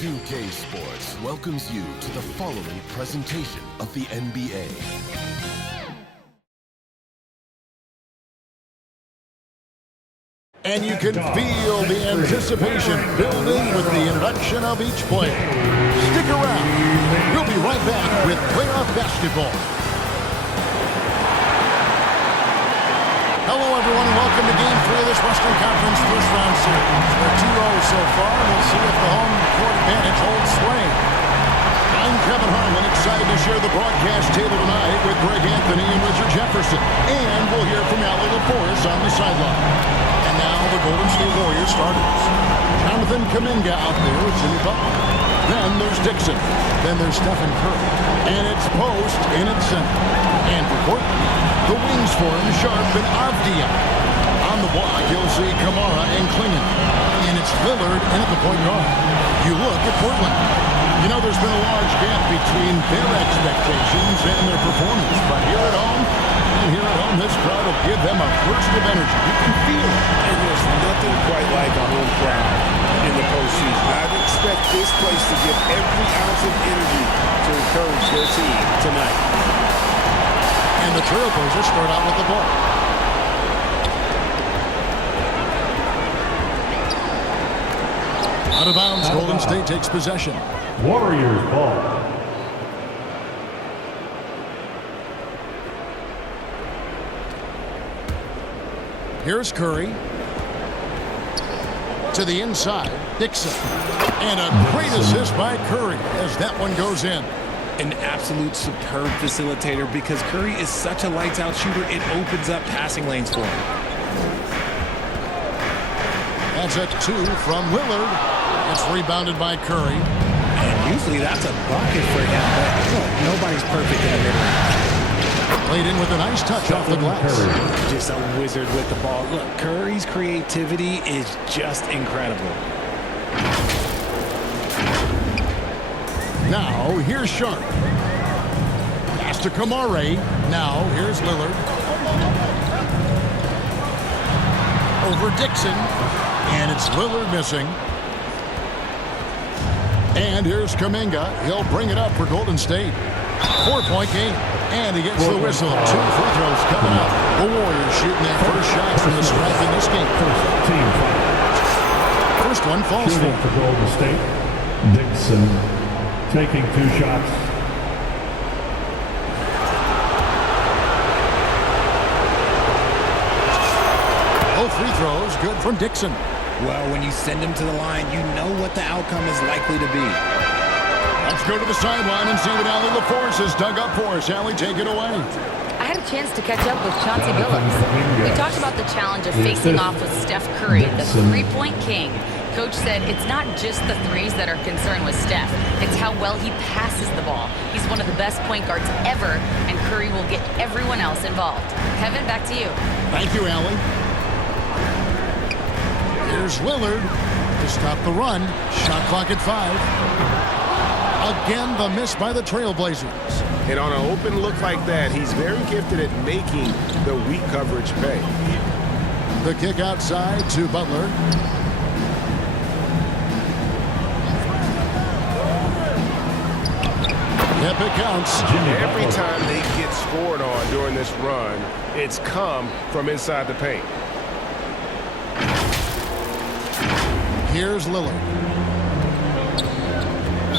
2K Sports welcomes you to the following presentation of the NBA. And you can feel the anticipation building with the introduction of each player. Stick around. We'll be right back with playoff basketball. Hello, everyone, and welcome to Game 3 of this Western Conference first-round series. We're 2-0 so far, and we'll see if the home court advantage holds sway. I'm Kevin Harlan, excited to share the broadcast table tonight with Greg Anthony and Richard Jefferson. And we'll hear from Allie LaForest on the sideline. And now the Golden State Warriors starters. Jonathan Kuminga out there with Jimmy Butler. Then there's Dixon. Then there's Stephen Curry. And it's Post in its center. And for Portland, the wings for him, Sharp and Avdia. On the block, you'll see Kamara and Klingon. And it's Lillard in at the point guard. You look at Portland. You know, there's been a large gap between their expectations and their performance. But here at home, this crowd will give them a burst of energy. You can feel it. And there's nothing quite like a home crowd in the postseason. I'd expect this place to give every ounce of energy to encourage their team tonight. And the Trailblazers start out with the ball. Out of bounds, Golden State takes possession. Warriors ball. Here's Curry. To the inside, Dixon. And a great assist by Curry as that one goes in. An absolute superb facilitator because Curry is such a lights-out shooter, it opens up passing lanes for him. That's a two from Lillard. It's rebounded by Curry. And usually that's a bucket for him, but look, nobody's perfect in the mid-range. Played in with a nice touch off the glass. Just a wizard with the ball. Look, Curry's creativity is just incredible. Now, here's Sharp. Pass to Kamara. Now, here's Lillard. Over Dixon. And it's Lillard missing. And here's Kuminga. He'll bring it up for Golden State. 4-point game. And he gets the whistle. 2 free throws coming up. The Warriors shooting their first shot from the stripe in this game. First one falls for Golden State. Dixon taking 2 shots. Both free throws good from Dixon. Well, when you send him to the line, you know what the outcome is likely to be. Let's go to the sideline and see what Allie LaForest has dug up for us. Allie, take it away. I had a chance to catch up with Chauncey Billups. We talked about the challenge of facing off with Steph Curry, the three-point king. Coach said it's not just the threes that are concerned with Steph. It's how well he passes the ball. He's one of the best point guards ever, and Curry will get everyone else involved. Kevin, back to you. Thank you, Allie. Here's Lillard to stop the run. Shot clock at 5. Again, the miss by the Trailblazers. And on an open look like that, he's very gifted at making the weak coverage pay. The kick outside to Butler. Yep, it counts. Every time they get scored on during this run, it's come from inside the paint. Here's Lillard.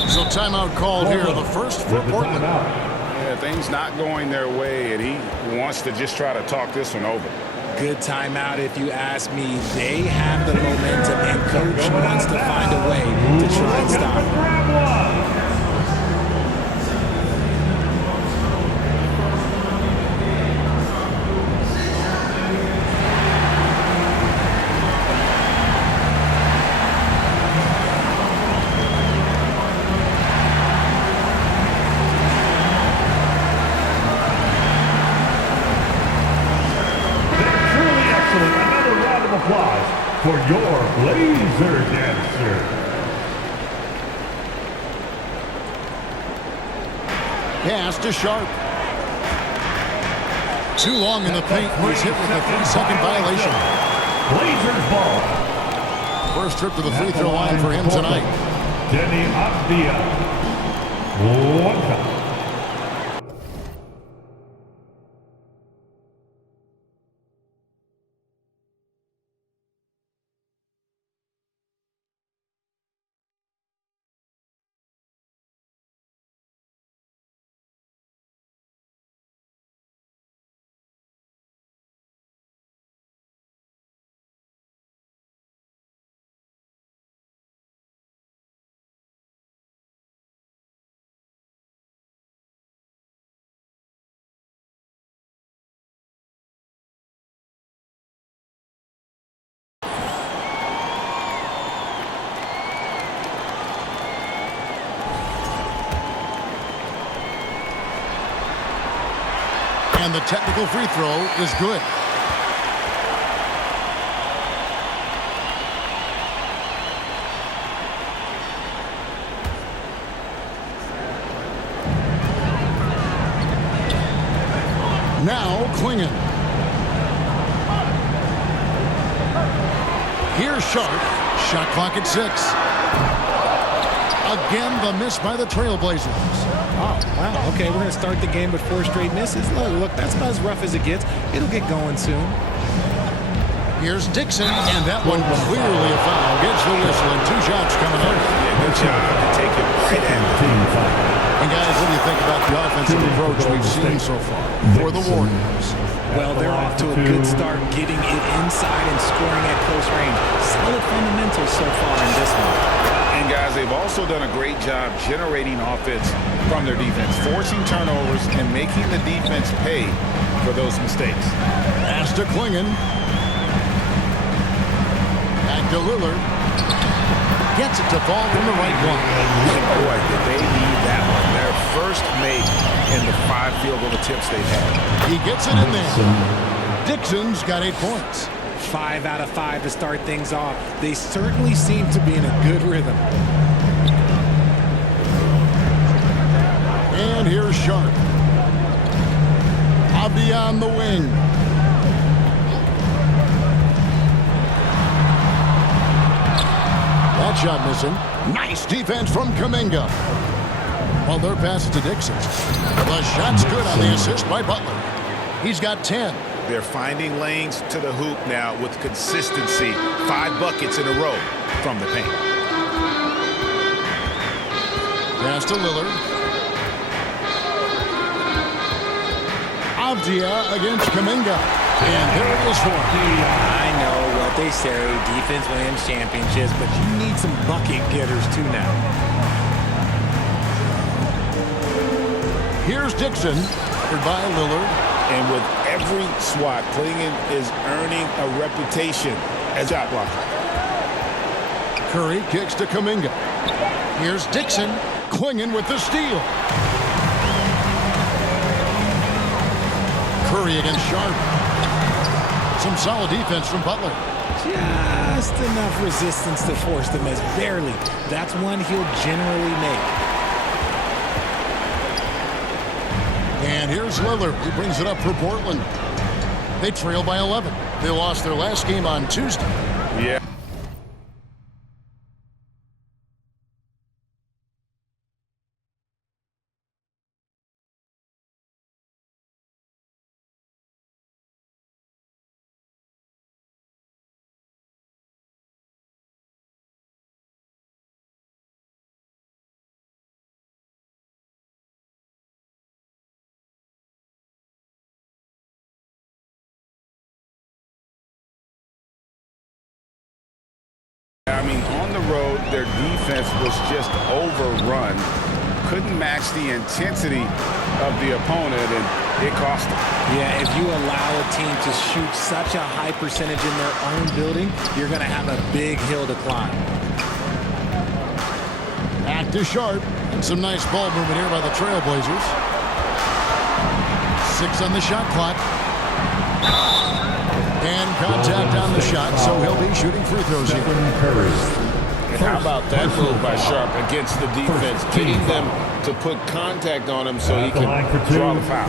So timeout called here, the first for Portland. Yeah, things not going their way, and he wants to just try to talk this one over. Good timeout if you ask me. They have the momentum, and Coach wants to find a way to try and stop it. For your laser dancer. Pass to Sharp. Too long in the paint. He's hit with a 3-second violation. Blazers ball. First trip to the free throw line for him tonight. Denny Abdia. One time. And the technical free throw is good. Now Klingon. Here's Sharp. Shot clock at 6. Again, the miss by the Trailblazers. Oh, wow. Okay, we're going to start the game with 4 straight misses. Look, that's about as rough as it gets. It'll get going soon. Here's Dixon, and that one clearly a foul. Gets the whistle, and 2 shots coming up. Yeah, good job to take it right at the And guys, what do you think about the offensive approach we've seen so far for the Warriors? Well, they're off to a good start, getting it inside and scoring at close range. Solid fundamentals so far in this one. And guys, they've also done a great job generating offense from their defense, forcing turnovers and making the defense pay for those mistakes. Pass to Klingon. Back to Lillard. Gets it to fall from the right block. Boy, did they need that one. Their first make in the 5 field goal attempts they've had. He gets it in there. Dixon's got 8 points. 5 out of 5 to start things off. They certainly seem to be in a good rhythm. And here's Sharp. Abdi on the wing. That shot missing. Nice defense from Kuminga. Well, their pass to Dixon. The shot's good on the assist by Butler. He's got 10. They're finding lanes to the hoop now with consistency. 5 buckets in a row from the paint. Pass to Lillard. Avdia against Kuminga. And there it is for him. I know what they say, defense wins championships, but you need some bucket getters too now. Here's Dixon, covered by Lillard. And with every swat, Klingon is earning a reputation as a shot blocker. Curry kicks to Kuminga. Here's Dixon. Klingon with the steal. Curry against Sharp. Some solid defense from Butler. Just enough resistance to force the miss. Barely. That's one he'll generally make. And here's Lillard. He brings it up for Portland. They trail by 11. They lost their last game on Tuesday. Yeah. I mean, on the road, their defense was just overrun. Couldn't match the intensity of the opponent, and it cost them. Yeah, if you allow a team to shoot such a high percentage in their own building, you're going to have a big hill to climb. Back to Sharp. And some nice ball movement here by the Trailblazers. 6 on the shot clock. And contact on the shot, so he'll be shooting free throws here. And how about that move by Sharp against the defense, getting them to put contact on him so he can draw the foul.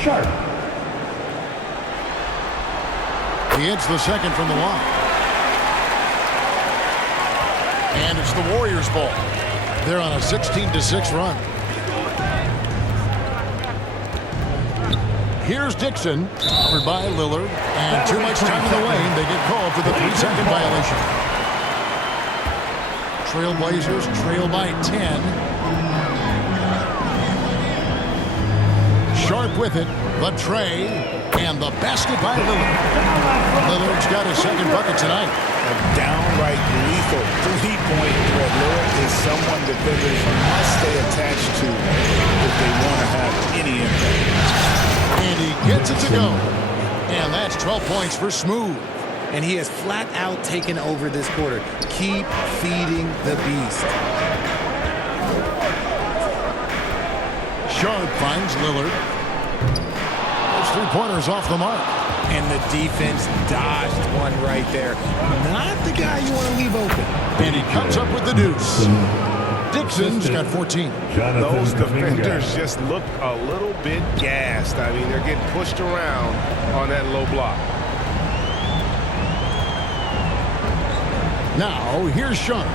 Sharp. He hits the second from the line. And it's the Warriors' ball. They're on a 16-6 run. Here's Dixon, covered by Lillard, and too much time in the lane. They get called for the 3-second violation. Trailblazers trail by 10. Sharp with it, the tray, and the basket by Lillard. Lillard's got his second bucket tonight. A downright lethal three-point threat. Lillard is someone defenders must stay attached to if they want to have any impact. And he gets it to go. And that's 12 points for Smooth. And he has flat out taken over this quarter. Keep feeding the beast. Sharp finds Lillard. Those three-pointers off the mark. And the defense dodged one right there. Not the guy you want to leave open. And he comes up with the deuce. Dixon's got 14. Those defenders just look a little bit gassed. I mean, they're getting pushed around on that low block. Now, here's Sharp.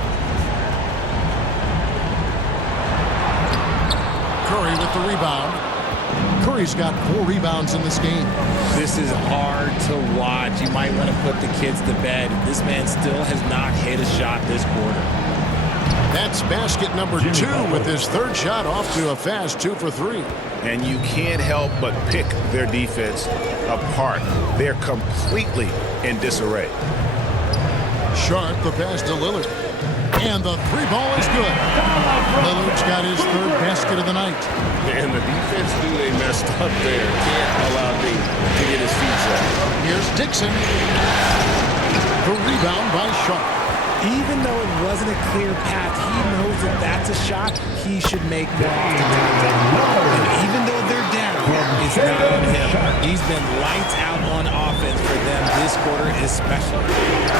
Curry with the rebound. Curry's got 4 rebounds in this game. This is hard to watch. You might want to put the kids to bed. This man still has not hit a shot this quarter. That's basket number 2 with his third shot off to a fast 2 for 3. And you can't help but pick their defense apart. They're completely in disarray. Sharp, the pass to Lillard. And the 3-ball is good. Lillard's got his third basket of the night. And the defense knew they messed up there. Can't allow Dave to get his feet set. Here's Dixon. The rebound by Sharp. Even though it wasn't a clear path, he knows that that's a shot he should make more often. And even though they're down, it's not on him. He's been lights out on offense for them this quarter especially.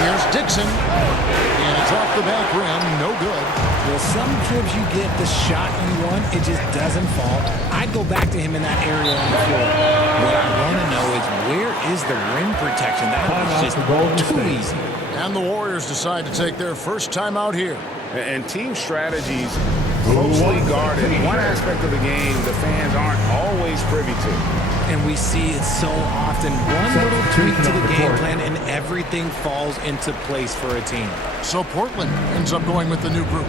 Here's Dixon. And it's off the back rim. No good. Well, some trips you get the shot you want, it just doesn't fall. I'd go back to him in that area on the floor. What I want to know is where is the rim protection? That was just too easy. And the Warriors decide to take their first time out here. And team strategies closely guarded. One aspect of the game the fans aren't always privy to. And we see it so often. One little tweak to the game plan and everything falls into place for a team. So Portland ends up going with the new group.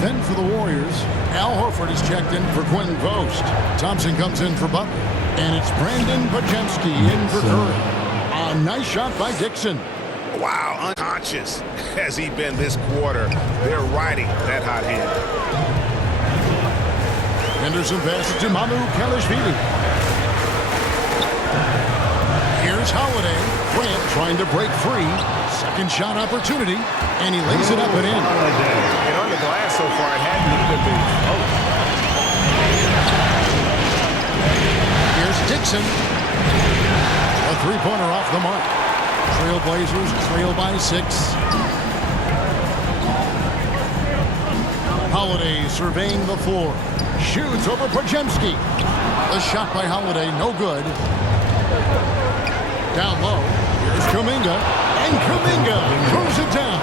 Then for the Warriors, Al Horford is checked in for Quentin Post. Thompson comes in for Butler. And it's Brandon Pajemski in for Curry. A nice shot by Dixon. Wow, unconscious has he been this quarter. They're riding that hot hand. Henderson passes to Mamu Kalashvili. Here's Holiday. Grant trying to break free. Second shot opportunity. And he lays it up and in. And on the glass so far, it hadn't even been close. Here's Dixon. A three-pointer off the mark. Trailblazers trail by 6. Holiday surveying the floor. Shoots over Pajemski. The shot by Holiday, no good. Down low. Here's Kuminga. And Kuminga throws it down.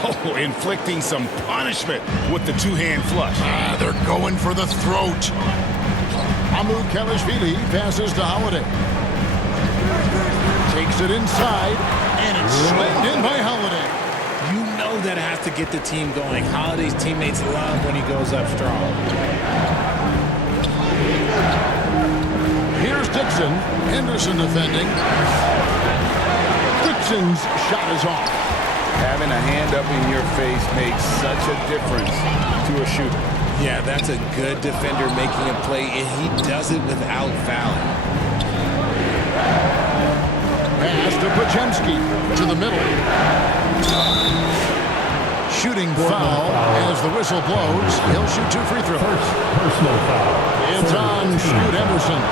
Oh, inflicting some punishment with the two-hand flush. They're going for the throat. Mamu Kalashvili passes to Holiday. Takes it inside, and it's slammed in by Holiday. You know that has to get the team going. Holiday's teammates love when he goes up strong. Here's Dixon. Henderson defending. Dixon's shot is off. Having a hand up in your face makes such a difference to a shooter. Yeah, that's a good defender making a play, and he does it without fouling. Pass to Pajemski to the middle. Shooting foul as the whistle blows. He'll shoot 2 free throws. Personal foul. It's on Scoot Henderson.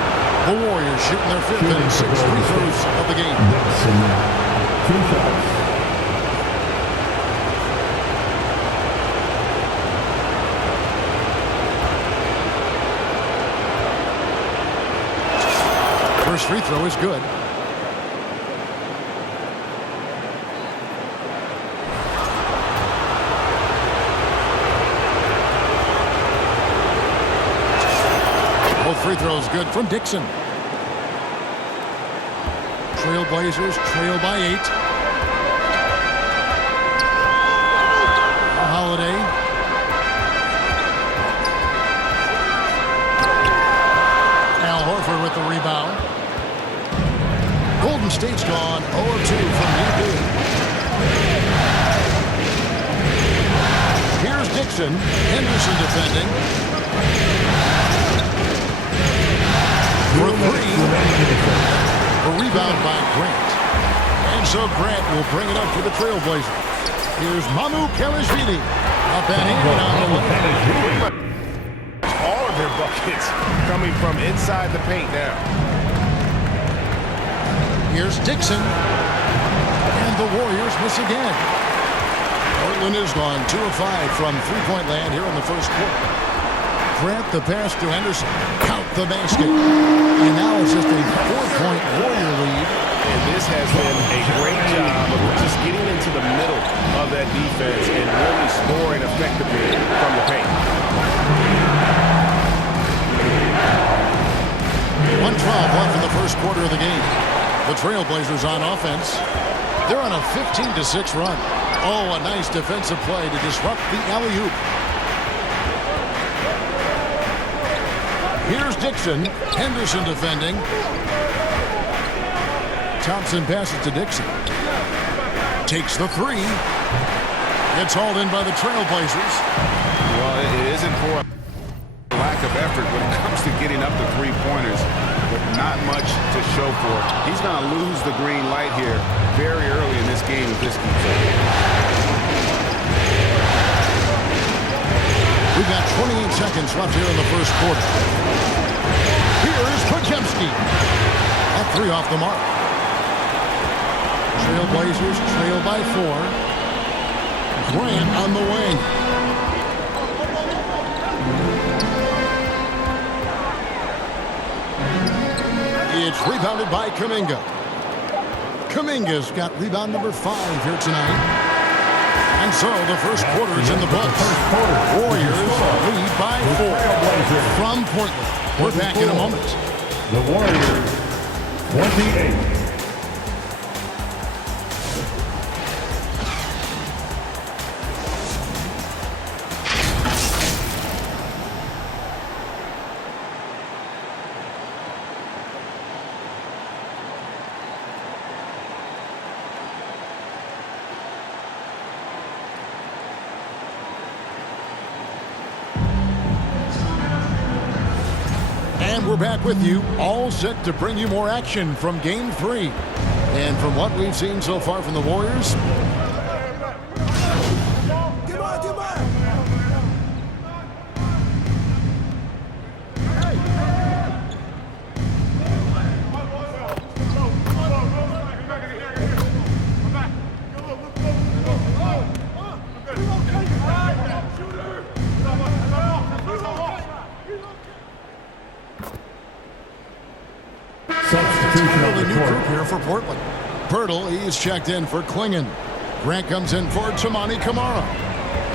The Warriors shooting their 5th and 6th free throws of the game. Dixon, 2 shots. First free throw is good. free throw is good from Dixon. Trailblazers trail by 8. Holiday. Al Horford with the rebound. Golden State's gone 0-2 from UB. Here's Dixon. Henderson defending. For 3. A rebound by Grant. And so Grant will bring it up for the Trailblazers. Here's Mamu Kelishvili. Up and in on the way. All of their buckets coming from inside the paint now. Here's Dixon. And the Warriors miss again. Portland is gone 2 of 5 from three-point land here in the first quarter. Grant the pass to Henderson. Count the basket. And now it's just a 4-point Warrior lead. And this has been a great job of just getting into the middle of that defense and really scoring effectively from the paint. 1:12 left in the first quarter of the game. The Trailblazers on offense. They're on a 15-6 run. Oh, a nice defensive play to disrupt the alley-oop. Here's Dixon. Henderson defending. Thompson passes to Dixon. Takes the 3. It's hauled in by the Trailblazers. Well, it isn't for lack of effort when it comes to getting up the three-pointers, but not much to show for it. He's going to lose the green light here very early in this game if this keeps up. We've got 28 seconds left here in the first quarter. Here is Podziemski. That 3 off the mark. Trailblazers trail by 4. Grant on the wing. It's rebounded by Kuminga. Kuminga's got rebound number 5 here tonight. And so the first quarter is in the books. Warriors lead by 4 from Portland. We're back in a moment. The Warriors 28. We're back with you, all set to bring you more action from Game 3. And from what we've seen so far from the Warriors, new group here for Portland. Pirtle, he's checked in for Klingon. Grant comes in for Tamani Kamara.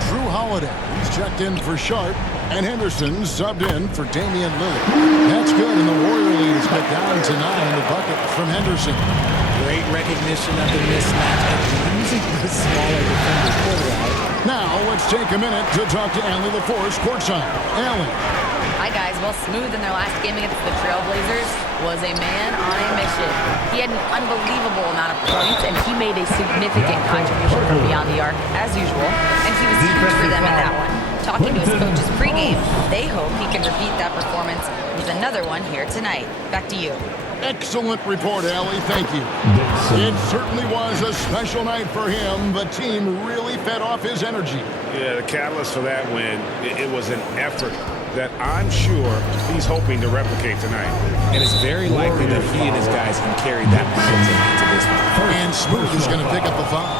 Drew Holiday, he's checked in for Sharp. And Henderson subbed in for Damian Lillard. That's good, and the Warrior lead is cut down to 9 in the bucket from Henderson. Great recognition of the mismatch and using the smaller defender quarterback. Now, let's take a minute to talk to Allie LaForce courtside. Allie. Hi, guys. Well, Smooth in their last game against the Trailblazers was a man on a mission. He had an unbelievable amount of points, and he made a significant contribution from beyond the arc, as usual, and he was huge for them in that one. Talking to his coaches pregame, they hope he can repeat that performance with another one here tonight. Back to you. Excellent report, Allie. Thank you. It certainly was a special night for him. The team really fed off his energy. Yeah, the catalyst for that win, it was an effort that I'm sure he's hoping to replicate tonight. And it's very likely that he and his guys can carry that momentum into this one. And Smooth is going to pick up the foul.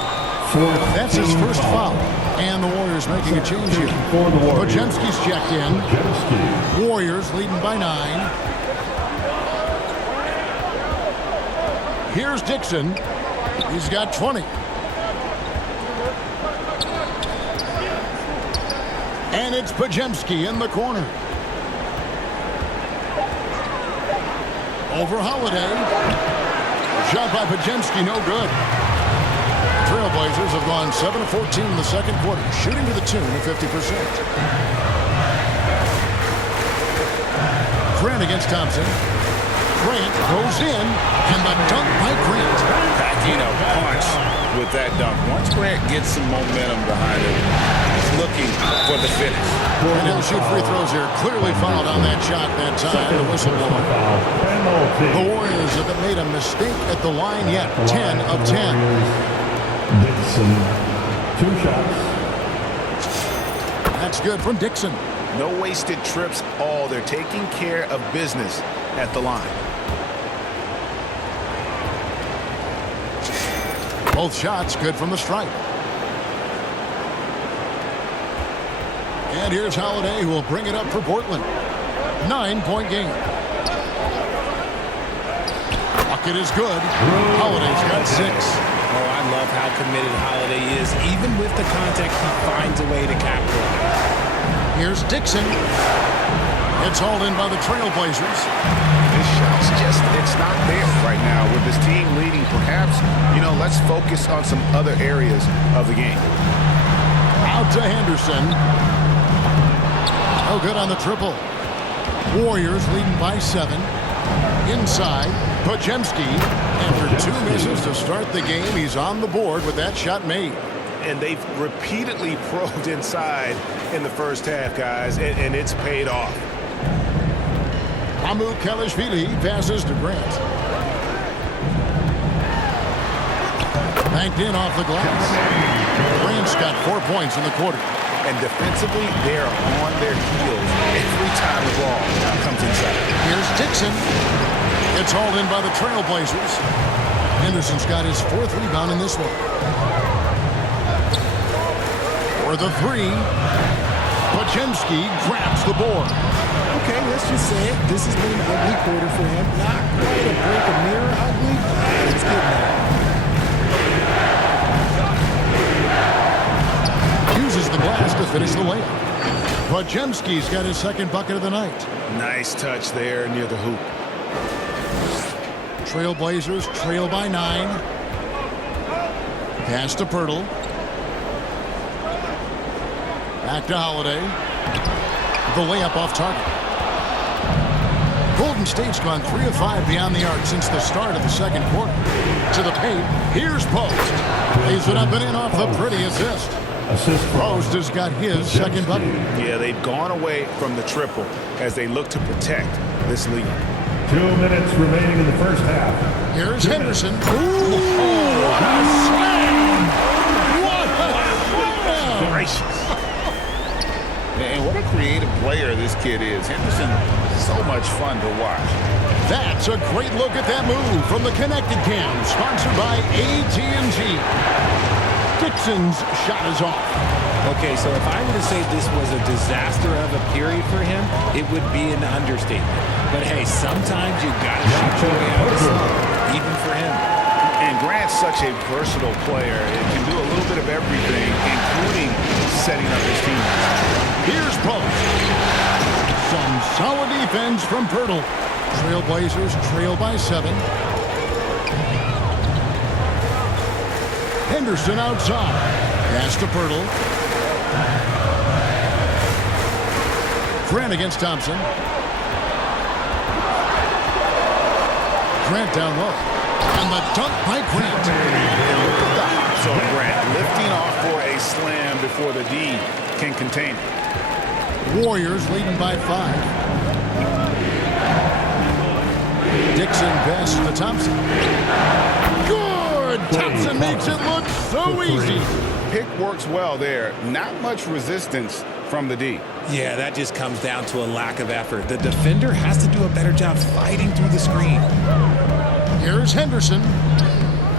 That's his first foul. And the Warriors making a change here. Podziemski's checked in. Warriors leading by 9. Here's Dixon. He's got 20. And it's Podziemski in the corner. Over Holiday. Shot by Pajemski, no good. Trailblazers have gone 7 of 14 in the second quarter, shooting to the tune of 50%. Grant against Thompson. Grant goes in, and the dunk by Grant. Packing a punch with that dunk. Once Grant gets some momentum behind him, he's looking for the finish. And he'll shoot free throws here. Clearly fouled on that shot that time. The whistle blowing. The Warriors haven't made a mistake at the line yet. 10 of 10. Dixon, 2 shots. That's good from Dixon. No wasted trips. They're taking care of business at the line. Both shots good from the stripe. And here's Holiday, who will bring it up for Portland. 9-point game. Bucket is good. Holiday's got 6. Oh, I love how committed Holiday is. Even with the contact, he finds a way to capitalize. Here's Dixon. It's hauled in by the Trailblazers. This shot's it's not there right now with this team leading. Perhaps, let's focus on some other areas of the game. Out to Henderson. No good on the triple. Warriors leading by 7. Inside, Pajemski. After 2 misses to start the game, he's on the board with that shot made. And they've repeatedly probed inside in the first half, guys, and it's paid off. Amu Kelishvili passes to Grant. Banked in off the glass. Grant's got 4 points in the quarter. And defensively, they're on their heels every time the ball comes inside. Here's Dixon. It's hauled in by the Trailblazers. Henderson's got his 4th rebound in this one. For the 3, Pajemski grabs the board. Okay, let's just say it. This has been an ugly quarter for him. Not quite a break of mirror ugly, but it's good now. Uses the glass to finish the layup. Pajemski's got his 2nd bucket of the night. Nice touch there near the hoop. Trailblazers trail by 9. Pass to Pirtle. Back to Holiday. The layup off target. Golden State's gone 3 of 5 beyond the arc since the start of the second quarter. To the paint. Here's Post. Lays it up and in off the pretty assist. Post has got his 2nd bucket. Yeah, they've gone away from the triple as they look to protect this lead. 2 minutes remaining in the first half. Here's Henderson. Ooh, what a slam! What a slam! Gracious. And what a creative player this kid is. Henderson, so much fun to watch. That's a great look at that move from the Connected Cam, sponsored by AT&T. Dixon's shot is off. Okay, so if I were to say this was a disaster of a period for him, it would be an understatement. But hey, sometimes you gotta shoot your way out of something, even for him. And Grant's such a versatile player. It can do a little bit of everything, including setting up his team. Here's Post. Some solid defense from Pirtle. Trailblazers trail by 7. Henderson outside. Pass to Pirtle. Grant against Thompson. Grant down low. And the dunk by Grant. And look at the hops on Grant, lifting off for a slam before the D can contain it. Warriors leading by 5. Dixon pass to Thompson. Good! Thompson makes it look so easy. Pick works well there. Not much resistance from the D. Yeah, that just comes down to a lack of effort. The defender has to do a better job fighting through the screen. Here's Henderson.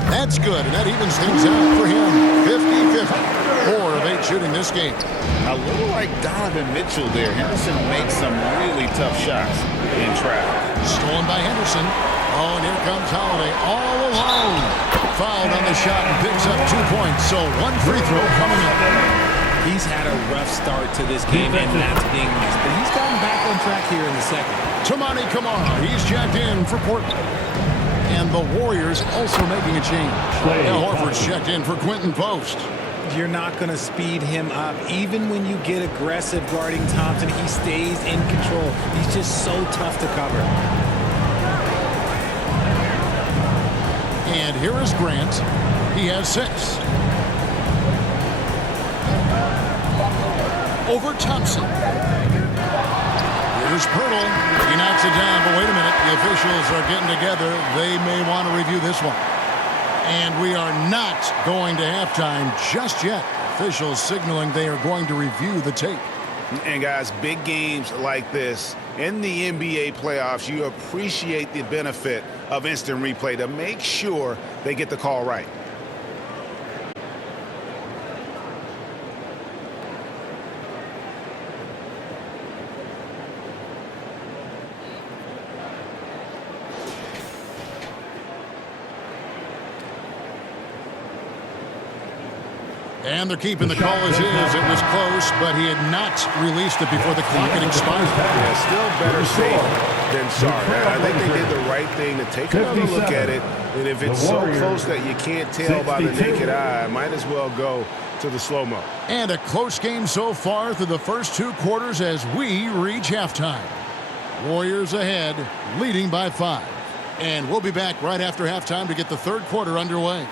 That's good, and that evens things out for him. 50-50. 4 of 8 shooting this game. A little like Donovan Mitchell there. Henderson makes some really tough shots in traffic. Stolen by Henderson. Oh, and here comes Holiday all alone. Fouled on the shot and picks up 2 points. So 1 free throw coming up. He's had a rough start to this game, and that's being missed. But he's gotten back on track here in the second. Tamani Kamara, he's checked in for Portland. And the Warriors also making a change. Al Horford's checked in for Quentin Post. You're not going to speed him up. Even when you get aggressive guarding Thompson, he stays in control. He's just so tough to cover. And here is Grant. He has 6. Over Thompson. Here's Pirtle. He knocks it down, but wait a minute. The officials are getting together. They may want to review this one. And we are not going to halftime just yet. Officials signaling they are going to review the tape. And guys, big games like this in the NBA playoffs, you appreciate the benefit of instant replay to make sure they get the call right. And they're keeping the call as is. It was close, but he had not released it before the clock had expired. Yeah, still better safe than sorry. I think they did the right thing to take another look at it. And if it's so close that you can't tell by the naked eye, might as well go to the slow-mo. And a close game so far through the first 2 quarters as we reach halftime. Warriors ahead, leading by 5. And we'll be back right after halftime to get the third quarter underway.